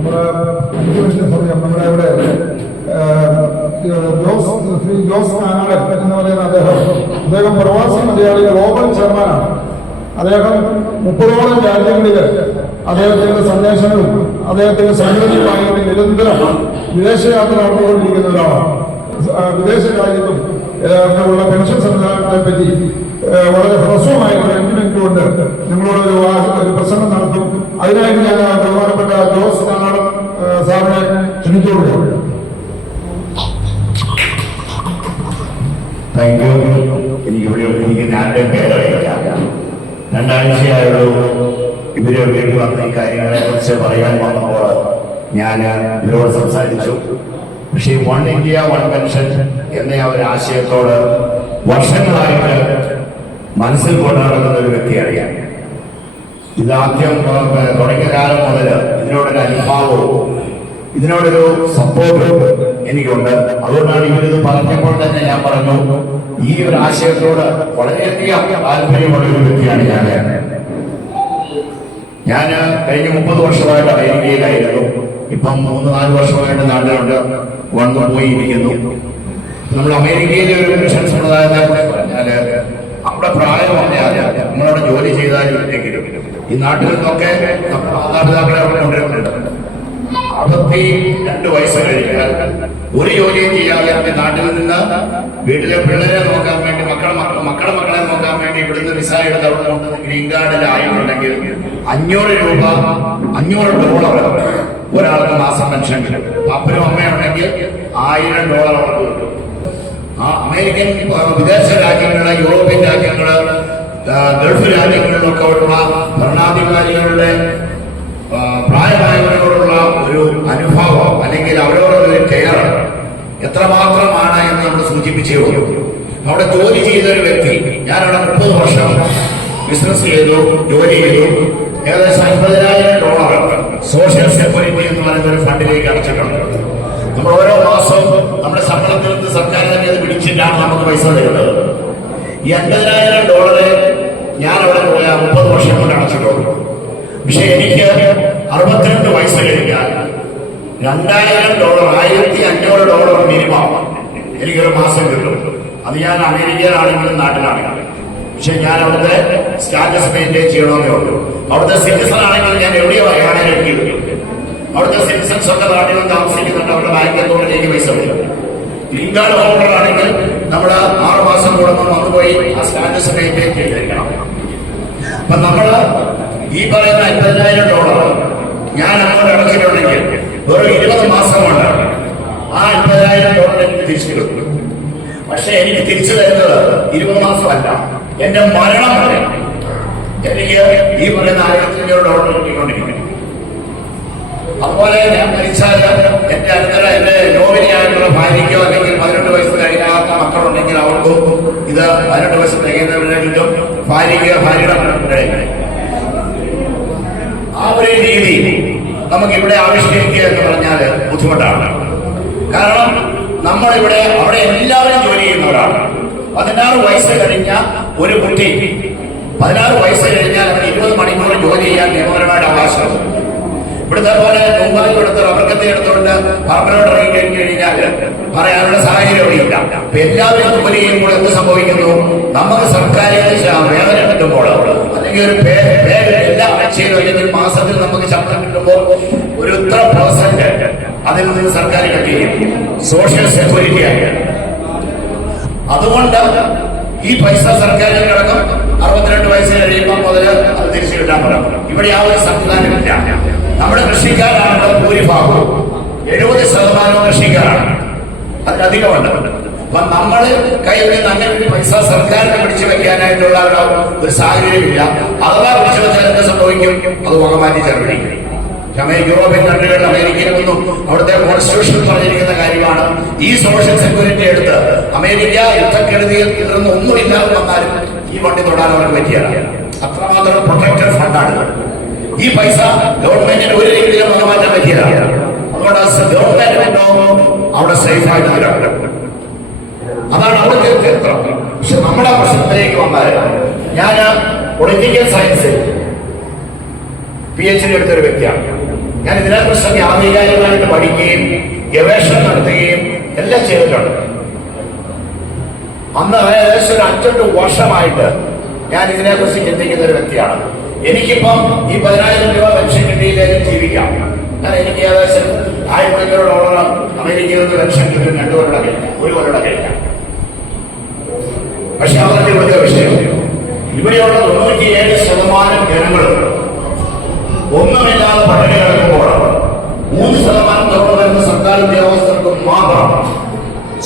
നമ്മുടെ സമയം നമ്മുടെ ഇവിടെ ജോസ് ശ്രീ ജോസ് മാനാടൻ എന്ന് പറയുന്ന അദ്ദേഹം. അദ്ദേഹം പ്രവാസി മലയാളി ഗ്ലോബൽ ചെയർമാനാണ് അദ്ദേഹം മുപ്പതോളം രാജ്യങ്ങളിൽ അദ്ദേഹത്തിന്റെ സന്ദേശങ്ങളും അദ്ദേഹത്തിന്റെ സംഘടനയുമായി നിരന്തരം വിദേശയാത്ര നടത്തിക്കൊണ്ടിരിക്കുന്ന ഒരാളാണ് വിദേശ രാജ്യത്തും ഉള്ള പെൻഷൻ സംവിധാനത്തെ പറ്റി വളരെ ഹ്രസ്വമായ ഒരു അഞ്ച് മിനിറ്റ് കൊണ്ട് നിങ്ങളോട് ഒരു പ്രസംഗം നടത്തും. അതിനായിട്ട് ഞാൻ ബഹുമാനപ്പെട്ട ജോസ് സാറിനെ ക്ഷണിച്ചുകൊടുക്കും താങ്ക് എനിക്ക് ഇവിടെ എനിക്ക് ആരുടെയും പേരറിയില്ല രണ്ടാഴ്ചയായുള്ളൂ ഇവരെ വീട്ടിൽ വന്ന ഈ കാര്യങ്ങളെ കുറിച്ച് പറയാൻ വന്നപ്പോൾ ഞാൻ ഇവരോട് സംസാരിച്ചു. പക്ഷേ വൺ ഇന്ത്യ വൺ പെൻഷൻ എന്ന ആ വർഷങ്ങളായിട്ട് മനസ്സിൽ കൊണ്ടുനടക്കുന്ന ഒരു വ്യക്തിയാണ് ഞാൻ ഇതാദ്യം തുടങ്ങിയ കാലം മുതൽ ഇതിനോടൊരു അനുഭാവവും ഇതിനോടൊരു സപ്പോർട്ട് എനിക്കുണ്ട്. അതുകൊണ്ടാണ് ഇവരിത് പറഞ്ഞപ്പോൾ തന്നെ ഞാൻ പറഞ്ഞു ഈ ഒരു ആശയത്തോട് വളരെയധികം താല്പര്യമുള്ള ഒരു വ്യക്തിയാണ് ഞാൻ. ഞാൻ കഴിഞ്ഞ മുപ്പത് വർഷമായിട്ട് അമേരിക്കയിലായിരുന്നു. ഇപ്പം മൂന്ന് നാല് വർഷമായിട്ട് നാട്ടിലുണ്ട്. വന്നു പോയിരിക്കുന്നു. നമ്മൾ അമേരിക്കയിലെ ഒരു മിഷൻ സമുദായത്തെ കുറിച്ച് പറഞ്ഞാൽ അവിടെ പ്രായം നമ്മളവിടെ ജോലി ചെയ്താലും ഇല്ലെങ്കിലും ഈ നാട്ടിൽ നിന്നൊക്കെ മാതാപിതാക്കളെ അവിടെ അറുപത്തി രണ്ട് വയസ്സ് കഴിഞ്ഞാൽ ഒരു ജോലിയും ചെയ്യാതെ നമ്മുടെ നാട്ടിൽ നിന്ന് വീട്ടിലെ പിള്ളേരെ നോക്കാൻ വേണ്ടി മക്കളെ മക്ക- മക്കളെ മക്കളെ നോക്കാൻ വേണ്ടി ഇവിടുന്ന് വിസ എടുത്ത് ഗ്രീൻ കാർഡിൽ ആയിട്ടുണ്ടെങ്കിൽ അഞ്ഞൂറ് രൂപ അഞ്ഞൂറ് ഡോളർ ഒരാൾക്ക് മാസം പെൻഷൻ കിട്ടും. അപ്പനും അമ്മയുണ്ടെങ്കിൽ ആയിരം ഡോളർ കിട്ടും. ആ അമേരിക്കൻ വിദേശ രാജ്യങ്ങൾ യൂറോപ്യൻ രാജ്യങ്ങൾ ഗൾഫ് രാജ്യങ്ങളിലൊക്കെ ഉള്ള ഭരണാധികാരികളുടെ പ്രായമായവരോടുള്ള ഒരു അനുഭവം അല്ലെങ്കിൽ അവരോടുള്ള ഒരു കെയർ എത്രമാത്രമാണ് എന്ന് നമ്മൾ സൂചിപ്പിച്ചേ ഉള്ളൂ. അവിടെ ജോലി ചെയ്ത ഒരു വ്യക്തി ഞാനവിടെ മുപ്പത് വർഷം ബിസിനസ് ചെയ്തു ജോലി ചെയ്തു. ഏകദേശം അൻപതിനായിരം ഡോളർ സോഷ്യൽ സെക്യൂരിറ്റി എന്ന് പറയുന്ന ഒരു ഫണ്ടിലേക്ക് അടച്ചിട്ടുണ്ട്. നമ്മൾ ഓരോ മാസവും നമ്മുടെ ശമ്പളത്തിൽ നിന്ന് സർക്കാർ തന്നെ അത് പിടിച്ചിട്ടാണ് നമുക്ക് പൈസ തരുന്നത്. ഈ അൻപതിനായിരം ഡോളറ് രണ്ടായിരം ഡോളർ ആയിരത്തി അഞ്ഞൂറ് ഡോളർ മിനിമം എനിക്കൊരു മാസം കിട്ടും. അത് ഞാൻ അമേരിക്കയിലാണെങ്കിലും നാട്ടിലാണെങ്കിലും. പക്ഷെ ഞാൻ അവിടുത്തെ സ്റ്റാറ്റസ് മെയിന്റെയിൻ ചെയ്യണമെന്നേ ഉള്ളൂ. അവിടുത്തെ സിറ്റിസൺ ആണെങ്കിൽ ഞാൻ എവിടെയോ അയാളെ എനിക്ക് കിട്ടും. അവിടുത്തെ സിറ്റിസൺസ് ഒക്കെ നാട്ടിൽ താമസിക്കുന്നുണ്ട്. അവരുടെ ബാങ്ക് അക്കൗണ്ടിലേക്ക് പൈസ വരും. ഗ്രീൻ കാർഡ് ഹോൾഡർ ആണെങ്കിൽ നമ്മൾ ആറു മാസം കൂടുമ്പോൾ വന്നുപോയി ആ സ്റ്റാറ്റസ് മെയിന്റെയിൻ ചെയ്തിരിക്കണം. അപ്പൊ നമ്മൾ ഈ പറയുന്ന അൻപതിനായിരം ഡോളർ ഞാൻ അങ്ങോട്ട് അടച്ചിട്ടുണ്ടെങ്കിൽ വെറും ഇരുപത് മാസം കൊണ്ടാണ്. ആ അൻപതിനായിരം ഡോളർ എനിക്ക് തിരിച്ചു കിട്ടും. പക്ഷെ എനിക്ക് തിരിച്ചു തരുന്നത് ഇരുപത് മാസമല്ല. എന്റെ മരണം വരെ. എനിക്ക് ഈ പറയുന്ന ആയിരത്തി അഞ്ഞൂറ് ഡോളർ കിട്ടിക്കൊണ്ടിരിക്കും അതുപോലെ ഞാൻ മരിച്ചാൽ എന്റെ അടുത്തുള്ള എന്റെ നോമിനിയായിട്ടുള്ള ഭാര്യയ്ക്കോ അല്ലെങ്കിൽ പതിനെട്ട് വയസ്സ് കഴിയാത്ത മക്കളുണ്ടെങ്കിൽ അവർക്കും ഇത് പതിനെട്ട് വയസ്സ് തികയുന്നവരെ കിട്ടും. ഭാര്യയ്ക്ക് ഭാര്യയുടെ ആ ഒരു രീതി നമുക്ക് ഇവിടെ ആവിഷ്കരിക്കുക എന്ന് പറഞ്ഞാൽ ബുദ്ധിമുട്ടാണ്. കാരണം നമ്മളിവിടെ അവിടെ എല്ലാവരും ജോലി ചെയ്യുന്നവരാണ്. പതിനാറ് വയസ്സ് കഴിഞ്ഞ ഒരു കുട്ടി പതിനാറ് വയസ്സ് കഴിഞ്ഞാൽ അവർ ഇരുപത് മണിക്കൂർ ജോലി ചെയ്യാൻ നിയമപരമായിട്ട് അവകാശമുണ്ട് ഇവിടുത്തെ പോലെ മുംബൈ കൊടുത്ത് റബ്ബർക്കത്തി എടുത്തുകൊണ്ട് പറമ്പിലോട്ട് ഇറങ്ങി കഴിഞ്ഞു കഴിഞ്ഞാൽ പറയാനുള്ള സാഹചര്യം ഇവിടെയില്ല അപ്പൊ എല്ലാവരും ജോലി ചെയ്യുമ്പോൾ എന്ത് സംഭവിക്കുന്നു? നമുക്ക് സർക്കാരിന്റെ വേദന കിട്ടുമ്പോൾ അല്ലെങ്കിൽ ഒരു എല്ലാ ആഴ്ചയിലും അല്ലെങ്കിൽ മാസത്തിൽ നമുക്ക് ശമ്പളം കിട്ടുമ്പോൾ ഒരു ഇത്ര പെർസെന്റ് അതിൽ നിന്ന് സർക്കാർ കട്ട് ചെയ്യും? സോഷ്യൽ സെക്യൂരിറ്റി ആയിട്ട് അതുകൊണ്ട് ഈ പൈസ സർക്കാരിൽ കിടക്കും. അറുപത്തിരണ്ട് വയസ്സിൽ കഴിയുമ്പോൾ മുതൽ അത് തിരിച്ചു കിട്ടാൻ പറയാം ഇവിടെ ആ ഒരു സംവിധാനമില്ല നമ്മുടെ കൃഷിക്കാരാണ് ഭൂരിഭാഗം എഴുപത് ശതമാനവും കൃഷിക്കാരാണ്. അതിലധികമുണ്ട് അപ്പൊ നമ്മൾ കയ്യിൽ നിന്ന് അങ്ങനെ ഒരു പൈസ സർക്കാരിന് പിടിച്ചു വെക്കാനായിട്ടുള്ള ഒരു സാഹചര്യമില്ല. അഥവാ പിടിച്ചു വെച്ചാൽ എന്ത് സംഭവിക്കും? അത് വകമാറ്റി ചെലവഴിക്കും. യൂറോപ്യൻ കൺട്രികളിൽ അമേരിക്കയിലൊന്നും അവിടുത്തെ കോൺസ്റ്റിറ്റ്യൂഷൻ പറഞ്ഞിരിക്കുന്ന കാര്യമാണ്. ഈ സോഷ്യൽ സെക്യൂരിറ്റി എടുത്ത് അമേരിക്ക യുദ്ധക്കെടുതിയിൽ ഇതൊന്നും ഒന്നുമില്ലാതെ വന്നാലും ഈ വണ്ടി തൊടാൻ അവർക്ക് പറ്റിയാണ് അത്രമാത്രം പ്രൊട്ടക്റ്റഡ് ഫണ്ടാണ്. ഈ പൈസ ഗവൺമെന്റിന് ഒരു രീതിയിലും വക മാറ്റാൻ പറ്റിയതാണ് അതുകൊണ്ട് ഗവൺമെന്റ് ഉണ്ടോ അവിടെ സേഫ് ആയിട്ട് അതാണ് അവിടുത്തെ ചരിത്രം പക്ഷെ നമ്മുടെ പ്രശ്നത്തിലേക്ക് വന്നാൽ ഞാൻ പൊളിറ്റിക്കൽ സയൻസിൽ പി എച്ച് ഡി എടുത്തൊരു വ്യക്തിയാണ്. ഞാൻ ഇതിനെക്കുറിച്ചൊക്കെ ആധികാരികമായിട്ട് പഠിക്കുകയും ഗവേഷണം നടത്തുകയും എല്ലാം ചെയ്തിട്ടുണ്ട്. അന്ന് ഏകദേശം ഒരു അഞ്ചെട്ട് വർഷമായിട്ട് ഞാൻ ഇതിനെക്കുറിച്ച് ചിന്തിക്കുന്ന ഒരു വ്യക്തിയാണ്. എനിക്കിപ്പം ഈ പതിനായിരം രൂപ പെൻഷൻ കിട്ടിയില്ലെങ്കിലും ജീവിക്കാം. കാരണം എനിക്ക് ഏകദേശം ആയിരത്തി അഞ്ഞൂറ് അമേരിക്കയിൽ നിന്ന് പെൻഷൻ കിട്ടും. രണ്ടു കൊല്ലം കഴിക്കാം ഒരു കൊല്ലം കഴിക്കാം പക്ഷെ അവരുടെ ഇവിടുത്തെ വിഷയം. ഇവിടെയുള്ള തൊണ്ണൂറ്റിയേഴ് ശതമാനം ജനങ്ങളും ഒന്നുമില്ലാതെ പട്ടിണി കിടക്കുമ്പോൾ മൂന്ന് ശതമാനം തുറന്നു വരുന്ന സർക്കാർ ഉദ്യോഗസ്ഥർക്ക് മാത്രം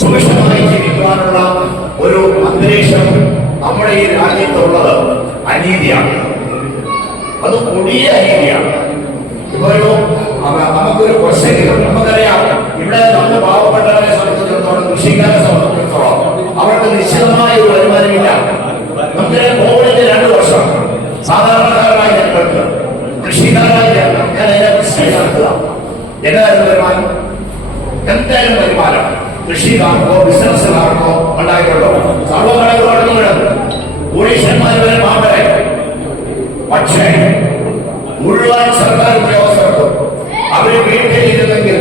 സുരക്ഷിതമായി ജീവിക്കുവാനുള്ള ഒരു അന്തരീക്ഷം നമ്മുടെ ഈ രാജ്യത്തുള്ളത് അനീതിയാണ്. അത് കൊടിയ അവ- നമുക്കൊരു പ്രശ്നം നമുക്കറിയാം ഇവിടെ നമ്മുടെ പാവപ്പെട്ടവരെ സംബന്ധിച്ചിടത്തോളം കൃഷിക്കാരെ സംബന്ധിച്ചിടത്തോളം അവർക്ക് നിശ്ചിതമായ ഒരു വരുമാനമില്ല. നമുക്ക് കോവിഡിന്റെ രണ്ട് വർഷം. സാധാരണക്കാരായ ഞങ്ങൾക്ക് കൃഷിക്കാരായ ഞാൻ എന്റെ കൃഷി നടത്തുക. എന്തായാലും വരുമാനം? എന്തായാലും വരുമാനം. കൃഷിക്കാർക്കോ ബിസിനസ്സുകാർക്കോ ഉണ്ടായിട്ടുള്ളൂ സർവകടകൾ പക്ഷേ മുഴുവൻ സർക്കാർ ഉദ്യോഗസ്ഥർക്കും അവർ വീട്ടിൽ ഇരുന്നെങ്കിൽ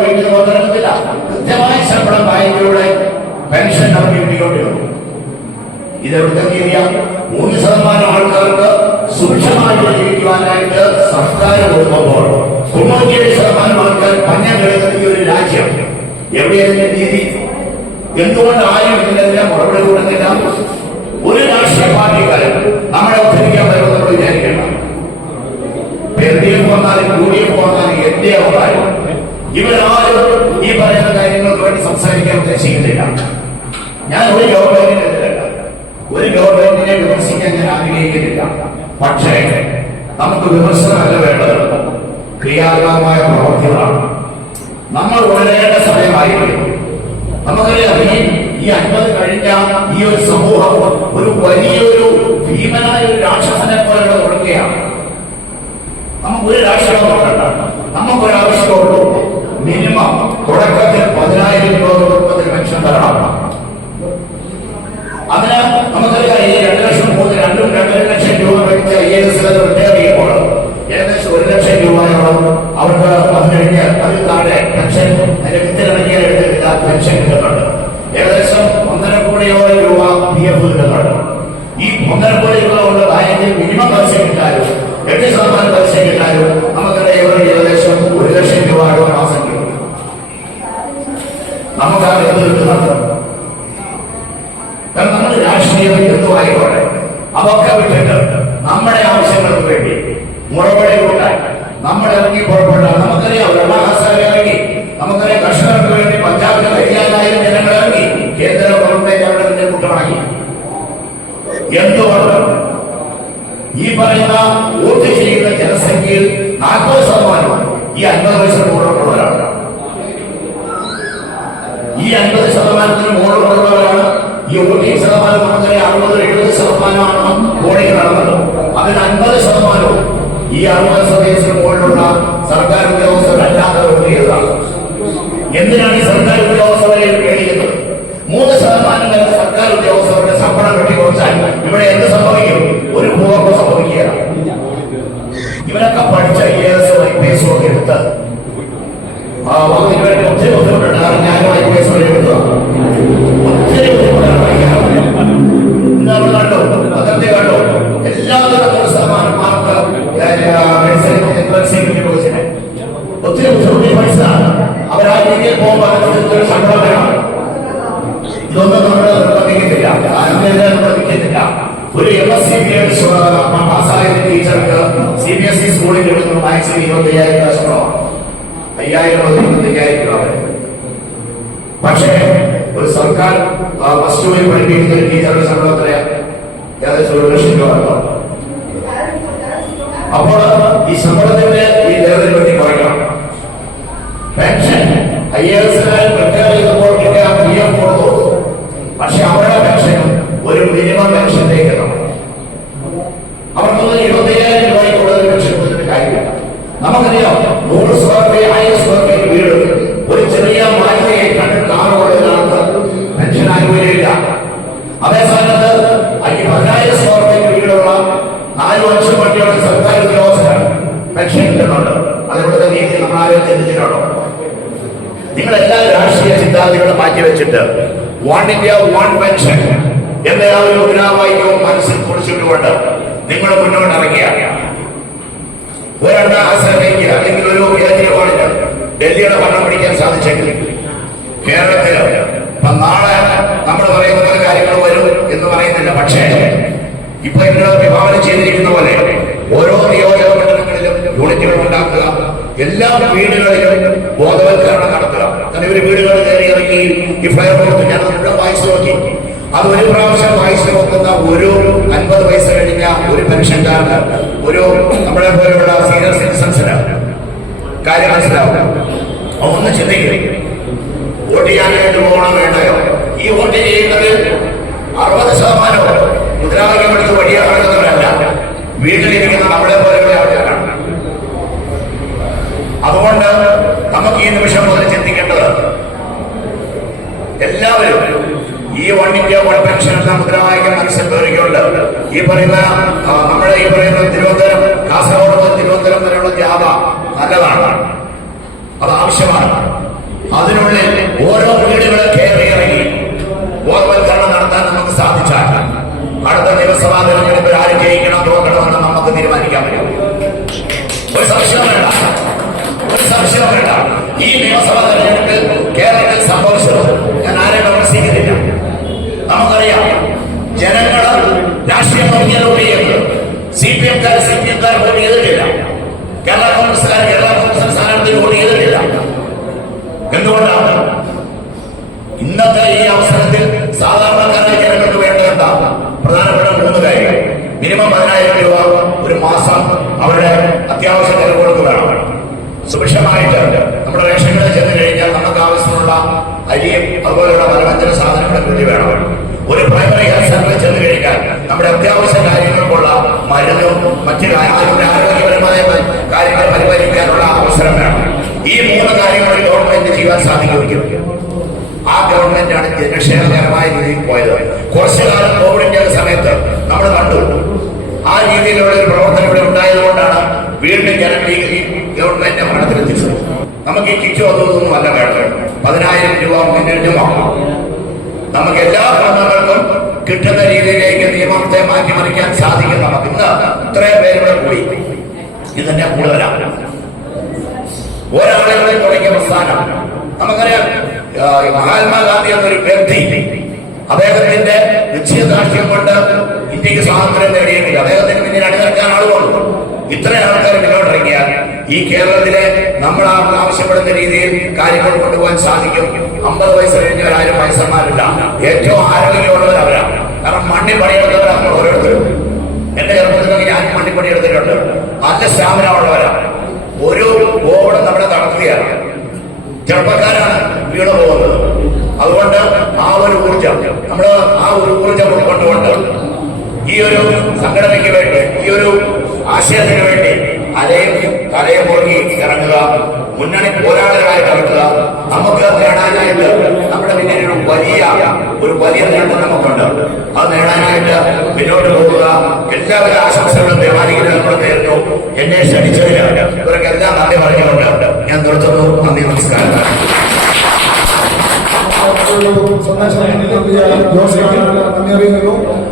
വീട്ടിൽ വന്നിരുന്നില്ല കൃത്യമായ ശമ്പളം ബാങ്കിലൂടെ പെൻഷൻ അവർ വരും ഇതെവിടുത്തെ മൂന്ന് ശതമാനം ആൾക്കാർക്ക് സുരക്ഷമായിട്ട് ജീവിക്കുവാനായിട്ട് സർക്കാർ കൊടുക്കുമ്പോൾ തൊണ്ണൂറ്റിയേഴ് ശതമാനം ആൾക്കാർ പഞ്ഞ ഒരു രാജ്യം. എവിടെയാണ് നീതി? എന്തുകൊണ്ട് ആരും ഇതിനെതിരെ മറുപടി കൊടുക്കുന്നില്ല ഒരു രാഷ്ട്രീയ പാർട്ടിക്കാരും നമ്മളെ ഉദ്ധരിക്കാൻ വരുമെന്ന് നമ്മൾ വിചാരിക്കേണ്ട എൽ ഡി എഫ് വന്നാലും യു ഡി എഫ് വന്നാലും എൻ ഡി ഇവരാരും ഈ പറയുന്ന കാര്യങ്ങൾക്ക് വേണ്ടി സംസാരിക്കാൻ ഉദ്ദേശിക്കുന്നില്ല. ഞാൻ ഒരു ഗവൺമെന്റിനെതിരല്ല ഒരു ഗവൺമെന്റിനെ വിമർശിക്കാൻ ഞാൻ ആഗ്രഹിക്കുന്നില്ല. പക്ഷേ നമുക്ക് വിമർശനമല്ല വേണ്ടത്. ക്രിയാത്മകമായ പ്രവർത്തികളാണ്. നമ്മൾ ഉണരേണ്ട സമയമായി നമുക്കറിയാം ഈ ഈ അൻപത് കഴിഞ്ഞ ഈ ഒരു സമൂഹം ഒരു വലിയൊരു ഭീമനായ ഒരു രാക്ഷസനെ പോലെ ഇവിടെ തുടങ്ങുകയാണ് നമുക്ക് ഒരു രാഷ്ട്രീയം നോക്കണ്ട നമുക്കൊരു ആവശ്യമുള്ളൂ മിനിമം തുടക്കത്തിൽ പതിനായിരം രൂപ കൊടുക്കുന്നത് പെൻഷൻ തരണം അതിന് നമുക്കറിയാം ഈ രണ്ട് ലക്ഷം മൂന്ന് രണ്ടും രണ്ടര ലക്ഷം രൂപ വെച്ച് ഐ എസ് റിട്ടയർ ചെയ്യുമ്പോൾ ഏകദേശം ഒരു ലക്ഷം രൂപയോളം അവർക്ക് അത് കഴിഞ്ഞ് അതിൽ താഴെ പെൻഷൻ അതിന്റെ വിത്തിലിറങ്ങിയ എടുത്തില്ല പെൻഷൻ കിട്ടുന്നുണ്ട് ഏകദേശം ഒന്നര കോടിയോളം രൂപ പി എഫ് കിട്ടുന്നുണ്ട് ഈ ഒന്നര കോടി രൂപ കൊണ്ട് ബാങ്കിൽ മിനിമം പലിശ ഈ അറുപത് സ്വദേശത്തിന് പോലുള്ള സർക്കാർ ഉദ്യോഗസ്ഥരല്ലാത്ത വോട്ട് എന്തിനാണ് മെഡിസിൻ കോഴ്സിന് ഒത്തിരി ബുദ്ധിമുട്ടി പൈസ രീതിയിൽ പോകുമ്പോൾ അതിനൊരു ശമ്പളം വേണം ഇതൊന്നും നമ്മൾ നിർബന്ധിക്കുന്നില്ല ആരുടെയും നിർബന്ധിക്കുന്നില്ല ഒരു M S C B Ed പാസ്സായ ടീച്ചർക്ക് സി ബി എസ് ഇ സ്കൂളിൽ എടുക്കുന്ന മാക്സിമം ഇരുപത്തി അയ്യായിരം രൂപ ശമ്പളമാണ് അയ്യായിരം മുതൽ ഇരുപത്തയ്യായിരം രൂപ വരെ പക്ഷേ ഒരു സർക്കാർ പോയി പഠിപ്പിക്കുന്ന ഒരു ടീച്ചറുടെ ശമ്പളം എത്രയാ ഏകദേശം ഒരു ലക്ഷം രൂപ. അപ്പോൾ ഈ ശമ്പളത്തിന്റെ ഈ ലെവലിൽ പറ്റി പറയണം പെൻഷൻ ഐ എസ് റിട്ടയർ ചെയ്തപ്പോൾ കിട്ടിയ കൊടുത്തു. പക്ഷെ അവരുടെ പെൻഷൻ ഒരു മിനിമം പെൻഷനിലേക്ക് അവർക്കൊന്നും ഇരുപത്തയ്യായിരം രൂപയ്ക്ക് കൂടുതൽ പെൻഷൻ കൊടുത്തിട്ട് കാര്യമില്ല. നമുക്കറിയാം നൂറ് സ്ക്വയർ ഫീറ്റ് ആയിരം സ്ക്വയർ ഫീറ്റ് വീട്. ഒരു ചെറിയ മാറ്റിയെ കണ്ട് കാർ ഓടുന്നതാണ് പെൻഷൻ ആനുകൂല്യമില്ല. അതേ സമയത്ത് ഈ പതിനായിരം സ്ക്വയർ ഫീറ്റ് വീടുള്ള നാല് വർഷം വണ്ടിയുള്ള സർക്കാർ ഉദ്യോഗസ്ഥരാണ് പെൻഷൻ കിട്ടുന്നുണ്ട് നിങ്ങൾ എല്ലാ രാഷ്ട്രീയ ചിന്താഗതികളും മാറ്റിവെച്ചിട്ട് വൺ ഇന്ത്യ വൺ പെൻഷൻ എന്ന ആ ഒരു മുദ്രാവാക്യവും മനസ്സിൽ കുറിച്ചിട്ടുകൊണ്ട് നിങ്ങൾ മുന്നോട്ട് ഇറങ്ങിയ. ഒരെണ്ണ ആശ്രയിക്കുക അല്ലെങ്കിൽ ഒരു കേജ്രിവാളിന് ഡൽഹിയുടെ ഭരണം പിടിക്കാൻ സാധിച്ചെങ്കിൽ കേരളത്തിൽ ഇപ്പൊ നാളെ നമ്മൾ പറയുന്ന പല കാര്യങ്ങൾ വരും എന്ന് പറയുന്നില്ല. പക്ഷേ ഇപ്പൊ ഇവിടെ വിഭാവനം ചെയ്തിരിക്കുന്ന പോലെ ഓരോ നിയോജക മണ്ഡലങ്ങളിലും യൂണിറ്റുകൾ ഉണ്ടാക്കുക എല്ലാ വീടുകളിലും ബോധവൽക്കരണം നടത്തുക കാരണം ഇവർ വീടുകളിൽ കയറി ഇറങ്ങി ഈ ഫയർ കൊടുത്തു ഞാൻ മുഴുവൻ വായിച്ചു നോക്കി. അത് ഒരു പ്രാവശ്യം വായിച്ചു നോക്കുന്ന ഒരു അൻപത് വയസ്സ് കഴിഞ്ഞ ഒരു പെൻഷൻകാരന് ഒരു നമ്മളെ പോലെയുള്ള സീനിയർ സിറ്റിസൺസിന് കാര്യം മനസ്സിലാവും. ഒന്ന് ചിന്തിക്കും. വോട്ട് ചെയ്യാനായിട്ട് പോകണം വേണ്ടയോ? ഈ വോട്ട് ചെയ്യുന്നത് അറുപത് ശതമാനം മുദ്രാവാക്യം എടുത്ത് വഴിയാ വീട്ടിലിരിക്കുന്ന നമ്മളെ ആൾക്കാരാണ് അതുകൊണ്ട് നമുക്ക് ഈ നിമിഷം മുതൽ ചിന്തിക്കേണ്ടത് എല്ലാവരും ഈ വൺ ഇന്ത്യ വൺ പെൻഷൻ എന്ന മുദ്രാവാക്യം മനസ്സിൽ കയറിക്കൊണ്ട് ഈ പറയുന്ന നമ്മുടെ ഈ പറയുന്ന തിരുവനന്തപുരം കാസർഗോഡ് മുതൽ തിരുവനന്തപുരം വരെയുള്ള ജാഥ നല്ലതാണ് അത് ആവശ്യമാണ് അതിനുള്ളിൽ ഓരോ വീടുകളെ കയറി ഇറങ്ങി ബോധവൽക്കരണം നടത്താൻ നമുക്ക് സാധിച്ചാൽ അടുത്ത നിയമസഭാ തെരഞ്ഞെടുപ്പിൽ ആര് ജയിക്കണം തോക്കണമെന്ന് നമുക്ക് തീരുമാനിക്കാൻ പറ്റും ഒരു സംശയം വേണ്ട ഒരു സംശയം വേണ്ട ഈ നിയമസഭാ തെരഞ്ഞെടുപ്പിൽ കേരളത്തിൽ സംഭവിച്ചത് ഞാൻ ആരെയും വിമർശിക്കുന്നില്ല നമുക്കറിയാം ജനങ്ങൾ രാഷ്ട്രീയ നോക്കിയാൽ വോട്ട് ചെയ്യുന്നത് സി പി എംകാർ സി പി എംകാർ വോട്ട് ചെയ്തിട്ടില്ല കേരള കോൺഗ്രസ്സുകാർ കേരള കോൺഗ്രസ് സ്ഥാനാർത്ഥി വോട്ട് ചെയ്തിട്ടില്ല എന്തുകൊണ്ടാണ് ഇന്നത്തെ ഈ അവസരത്തിൽ സാധാരണക്കാരായ ജനങ്ങൾക്ക് വേണ്ടതെന്താ പ്രധാനപ്പെട്ട മൂന്ന് കാര്യങ്ങൾ മിനിമം പതിനായിരം രൂപ ഒരു മാസം അവരുടെ അത്യാവശ്യ ചെലവുകൾക്ക് വേണം സുഭിക്ഷമായിട്ട് നമ്മുടെ റേഷൻ കടയിൽ ചെന്ന് കഴിഞ്ഞാൽ നമുക്ക് ആവശ്യമുള്ള അരിയും അതുപോലെയുള്ള പലവ്യഞ്ജന സാധനങ്ങളും കിട്ടി വേണം ഒരു പ്രൈമറി ഹെൽത്ത് സെന്ററിൽ ചെന്ന് കഴിഞ്ഞാൽ നമ്മുടെ അത്യാവശ്യ കാര്യങ്ങൾക്കുള്ള മരുന്നും മറ്റു കാ- ആരോഗ്യ- ആരോഗ്യപരമായ കാര്യങ്ങൾ പരിപാലിക്കാനുള്ള അവസരം വേണം ഈ മൂന്ന് കാര്യങ്ങൾ ഗവൺമെന്റ് ചെയ്യാൻ സാധിക്കുമെങ്കിൽ ആ ഗവൺമെന്റാണ് ജനക്ഷേമകരമായ രീതിയിൽ പോയത് കുറച്ചു കാലം കോവിഡിന്റെ സമയത്ത് നമ്മൾ കണ്ടു ആ രീതിയിലുള്ള ഒരു പ്രവർത്തനം ഇവിടെ ഉണ്ടായതുകൊണ്ടാണ് വീണ്ടും ജനം ഈ ഈ ഗവൺമെന്റ് ഭരണത്തിലെത്തിച്ചത് കിറ്റോ അതൊന്നും അല്ല വേണ്ടത് പതിനായിരം രൂപ മുന്നേറ്റമാണ് നമുക്ക് എല്ലാ ഭരണങ്ങൾക്കും കിട്ടുന്ന രീതിയിലേക്ക് നിയമത്തെ മാറ്റിമറിക്കാൻ സാധിക്കും നമുക്ക് ഇന്ന് ഇത്രയും പേരുടെ കൂടി ഇതിന്റെ കൂടുതലാണ്. ഒരാളുകളെ തുടങ്ങിയ പ്രസ്ഥാനം. നമുക്കറിയാം മഹാത്മാഗാന്ധി എന്നൊരു വ്യക്തി അദ്ദേഹത്തിന്റെ നിശ്ചയദാർഢ്യം കൊണ്ട് ഇന്ത്യയ്ക്ക് സ്വാതന്ത്ര്യം നേടിയിട്ടില്ല. അദ്ദേഹത്തിന് പിന്നിൽ അണിനിരക്കാൻ ആളുകളുണ്ട്. ഇത്രയും ആൾക്കാർ മുന്നോട്ടിറങ്ങിയാൽ ഈ കേരളത്തിലെ നമ്മൾ ആവശ്യപ്പെടുന്ന രീതിയിൽ കാര്യങ്ങൾ കൊണ്ടുപോകാൻ സാധിക്കും. അമ്പത് വയസ്സ് കഴിഞ്ഞവർ ആരും വയസ്സന്മാരില്ല ഏറ്റവും ആരോഗ്യമുള്ളവർ അവരാണ് കാരണം മണ്ണിൽ പണിയെടുത്തവരാണ് ഓരോരുത്തരും. എന്റെ ചെറുപ്പത്തിലൊക്കെ ഞാൻ മണ്ണിൽ പണിയെടുത്തിട്ടുണ്ട്. നല്ല സ്റ്റാമിന ഉള്ളവരാണ് ഒരു കോവിഡ് നമ്മളെ നടത്തുകയാണ് ചെറുപ്പക്കാരാണ് വീണ് പോകുന്നത്. അതുകൊണ്ട് ആ ഒരു ഊർജം നമ്മൾ ആ ഒരു ഊർജം ഉൾക്കൊണ്ടുകൊണ്ട് ഈ ഒരു സംഘടനയ്ക്ക് വേണ്ടി ഈ ഒരു ആശയത്തിന് വേണ്ടി അലയും തലയും പുറകി ഇറങ്ങുക. മുന്നണി പോരാളികളായിട്ട് ഇറങ്ങുക നമുക്ക് നേടാനായിട്ട് നമ്മുടെ പിന്നീട് വലിയ ഒരു വലിയ നേട്ടം നമുക്കുണ്ട്. അത് നേടാനായിട്ട് മുന്നോട്ട് പോകുക. എല്ലാവരും ആശംസകളും ദേവാലിക്കുന്നത് നമ്മൾ നേരുന്നു. എന്നെ ക്ഷണിച്ചതിന് ഇവർക്ക് എല്ലാം നന്ദി പറഞ്ഞുകൊണ്ട് ഞാൻ നിർത്തുന്നു. നന്ദി നമസ്കാരം. സന്ദേശം ജോസ് നന്ദി അറിയുന്നു.